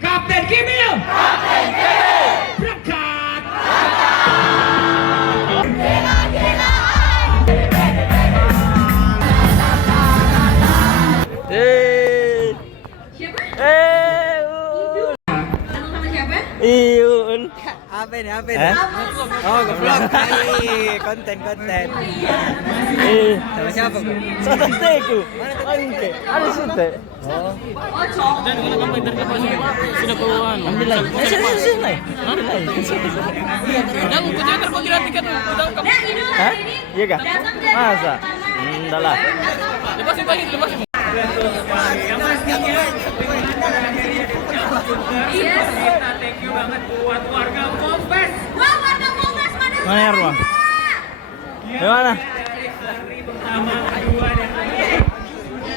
Kapten Kimil! Berangkat! Iun. Apa ini? Eh? Oh, nge-vlog. Konten. Sama siapa, Bu? Sama teku. Oke. Ada sute. Oh. Sudah keluar. Ambil lagi. Sini. Yang kucing terbagi tiket udah kamu. Hah? Iya kah? Masa? Enggak lah. Lepasin bagi, lepasin. Thank you banget buat warga Polres. Warga Polres Mana ya ruang? Di mana?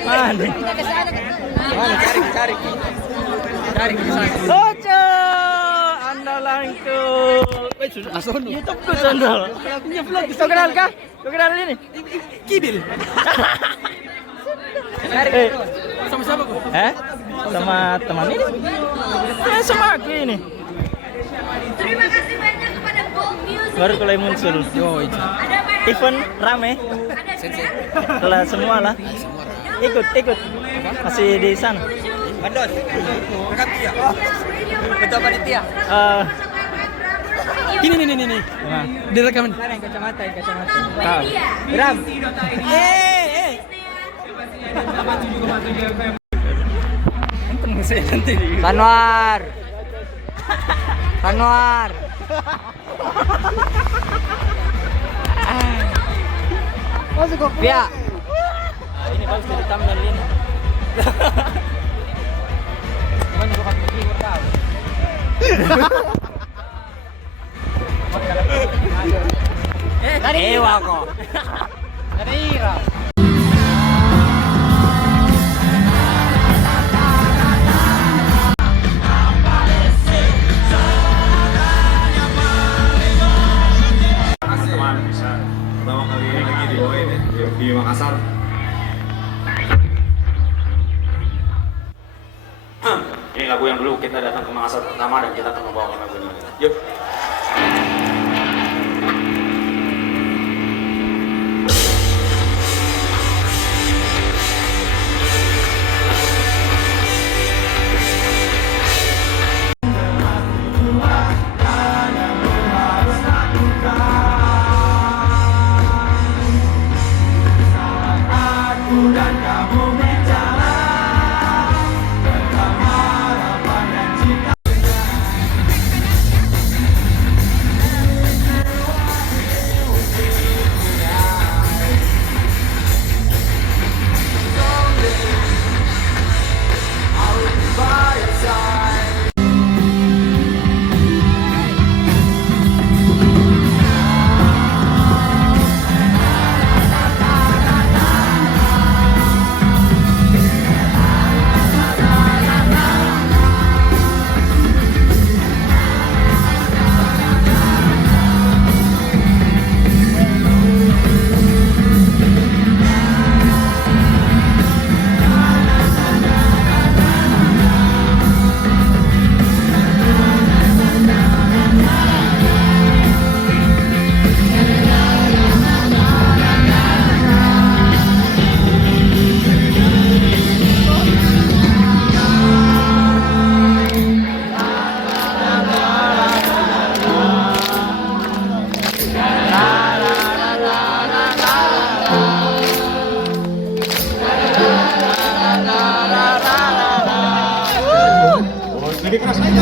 Mana? Mana? Cari. Cari ke sana. Oce, andalanku. YouTube ku sandal. Kau kenal kah? Kau kenal ini? Kidil. Sama siapa kok? Sama teman ini? Sama aku ini. Terima kasih banyak kepada Gold Music. Baru mulai muncul. Ada Pak Event rame. Setelah semua lah. Ikut. Masih di sana. Bandos. Rekam dia. Ketua panitia. Ini. Nah, Direkamin. Mana yang kacamata? kau. Ram. Sanwar. Masuk kok. Ya. Ini bagus jadi thumbnail ini. Cuman gua kan pergi tahu. Ewa kok. Dari Ira. Teman bisa pertama kali lagi di di Makassar. Ini lagu yang dulu kita datang ke Makassar pertama dan kita akan membawakan lagu ini. Yuk. Lebih keras lagi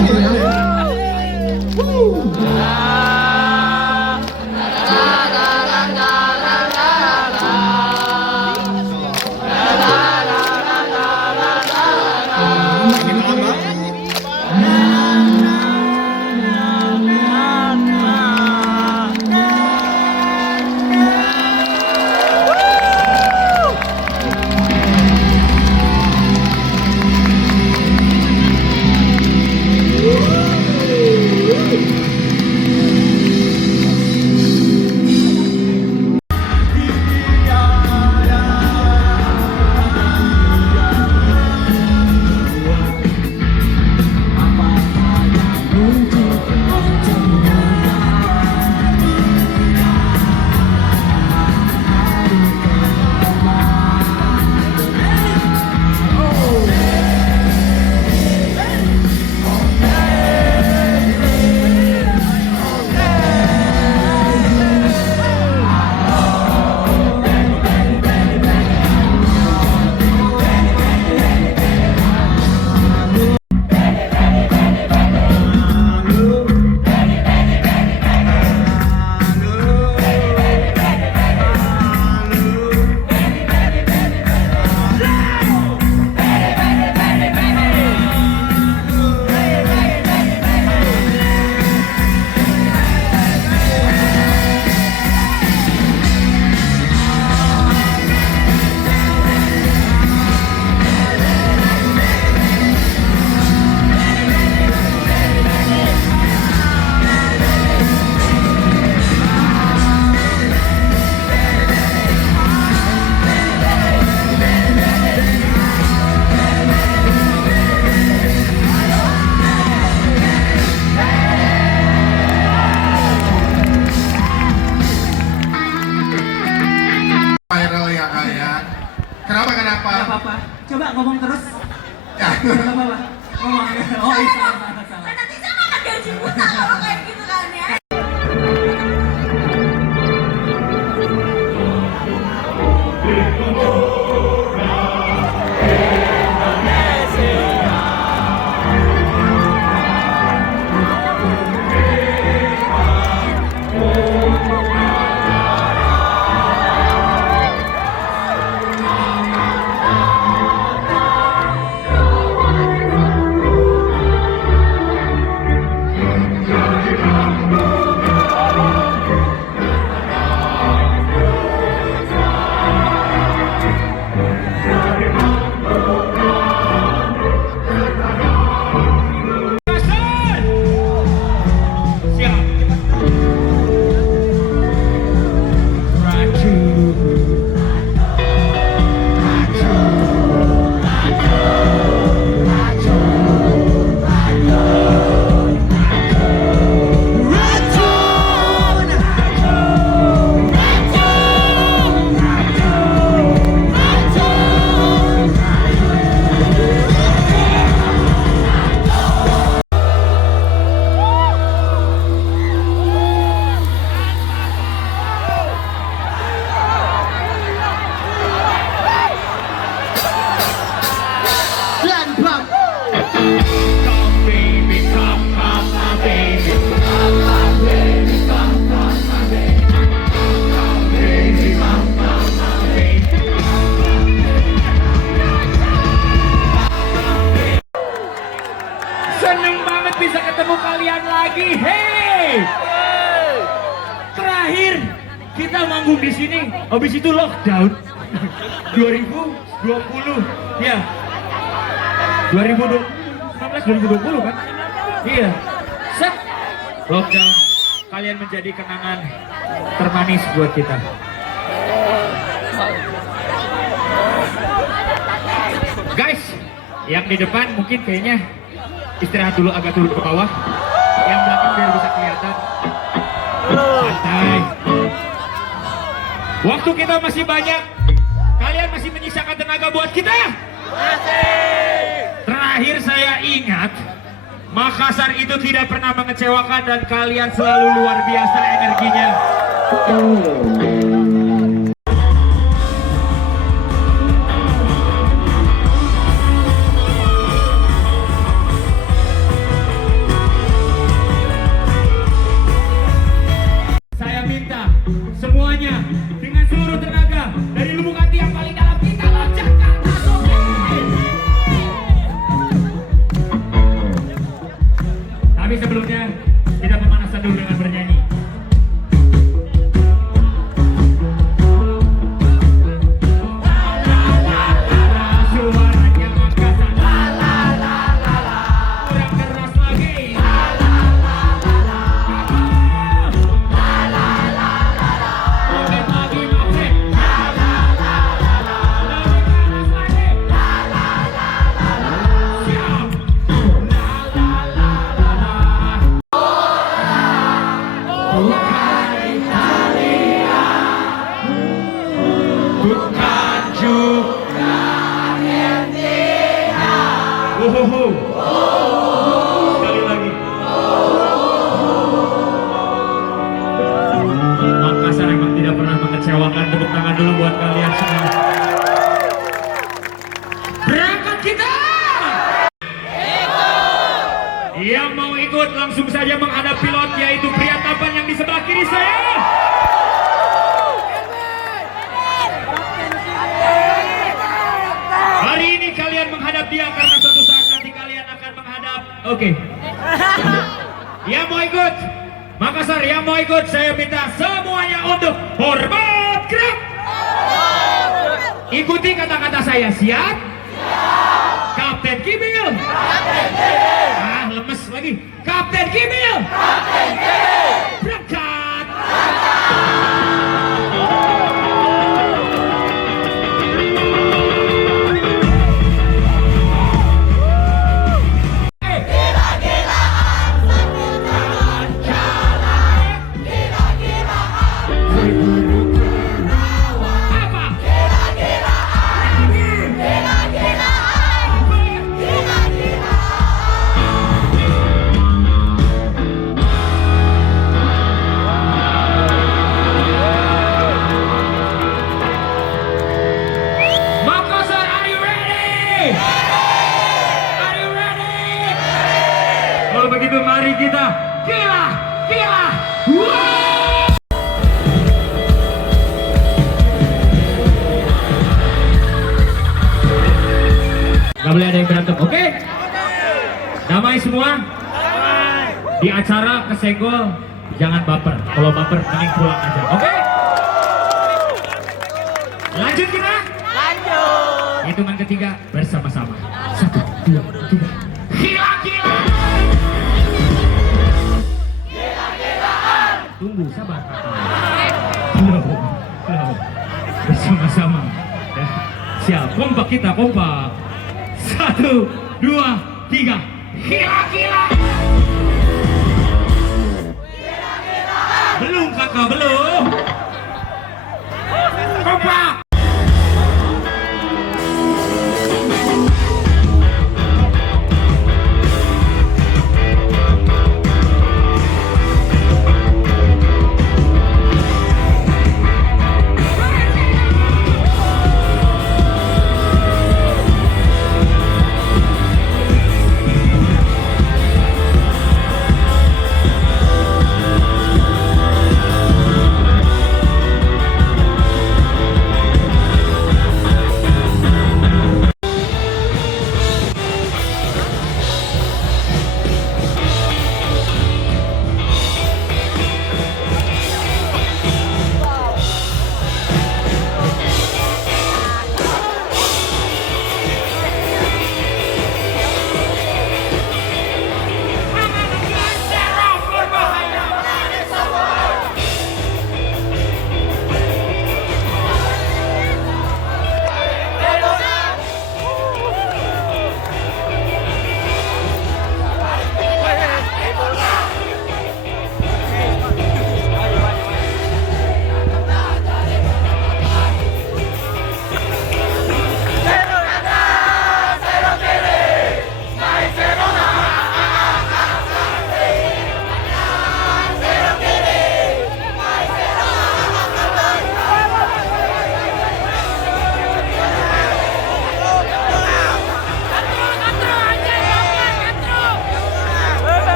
ngomong terus. Gak apa-apa. Ngomong. Oh iya, salah. Kan nanti saya makan gaji buta kalau kayak gitu kan ya. Seneng banget bisa ketemu kalian lagi. Hey! Terakhir kita manggung di sini, habis itu lockdown 2020. Ya. 2020 kan? Iya. Set. Lockdown. Kalian menjadi kenangan termanis buat kita. Guys, yang di depan mungkin kayaknya istirahat dulu, agak turun ke bawah. Yang belakang biar bisa kelihatan. Santai. Waktu kita masih banyak. Kalian masih menyisakan tenaga buat kita? Terakhir saya ingat, Makassar itu tidak pernah mengecewakan dan kalian selalu luar biasa energinya. Saya minta semuanya dengan seluruh tenaga dari lubuk hati yang paling dalam kita loncat ke atas. Tapi sebelumnya kita pemanasan dulu dengan bernyanyi. Suaranya Makassar. Kurang keras lagi. Oke lagi oke. Siap. Bukan juga sekali lagi. Makassar emang tidak pernah mengecewakan. Tepuk tangan dulu buat kalian semua. Berangkat kita. Yang mau ikut langsung saja menghadap pilot, yaitu pria tampan yang di sebelah kiri saya. Hari ini kalian menghadap dia karena suatu saat nanti kalian akan menghadap. Oke. Yang mau ikut Makassar, yang mau ikut saya minta semuanya untuk hormat gerak. Ikuti kata-kata saya. Siap? Kapten Kimil. Ah, lemes lagi. Kapten Kimil. Berangkat. Apa? Kalau begitu mari kita gila. Gak boleh ada yang berantem, oke? Damai semua. Di acara kesenggol jangan baper. Kalau baper mending pulang aja, oke? Lanjut kita. Hitungan ketiga bersama-sama. 1, 2, 3. Gila. Tunggu, sabar. Belum. Bersama-sama. Ya. Siap, kompak kita, kompak. 1, 2, 3. Gila. Belum kakak, belum. Kompak.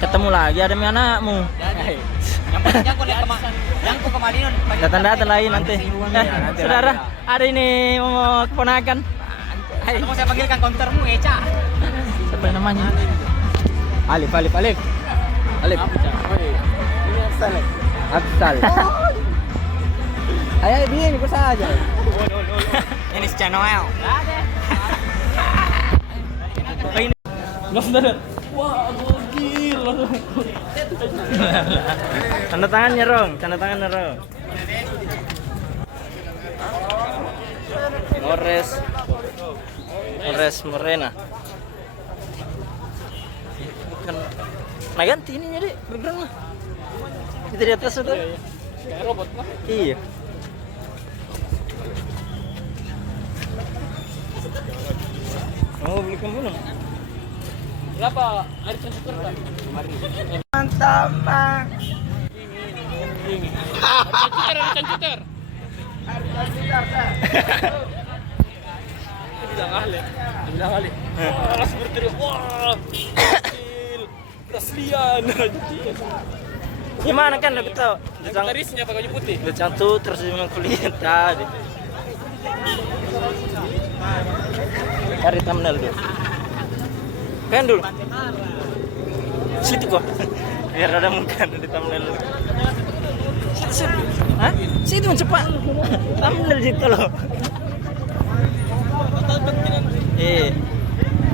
Ketemu lagi ada anakmu. Yang kemarin Datang-datang lain nanti. Saudara, ada ini mau keponakan. mau saya panggilkan countermu Eca. Siapa namanya? Alif. Ini Afsal. Ayo dia ini saja. Ini si Channel. Nggak saudara. Wah, gokil. Tanda tangannya, Rong. Ores Morena. Bukan. Nah ganti ini jadi background mah. Itu di atas itu. Kayak robot lah. Iya. Oh, beli kamu. Berapa air transfer kan? Mantap, Bang. Cancuter. Dibilang ahli. Wah, seperti itu. Wah, gokil. Brasilian. Gimana kan aku tahu? Tarisnya pakai baju putih. Udah tuh terus memang kuliah tadi. Cari thumbnail dulu. Kan dulu. Situ kok. Biar ada muka di thumbnail. Situ. Hah? Situ cepat. Thumbnail situ loh. Oke.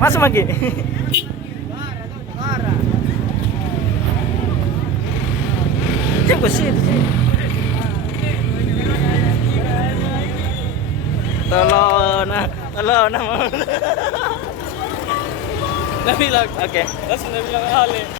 Masuk lagi. Jangan sih. Tolong, tolong. Nabilang. Oke. Langsung nabilang Ali.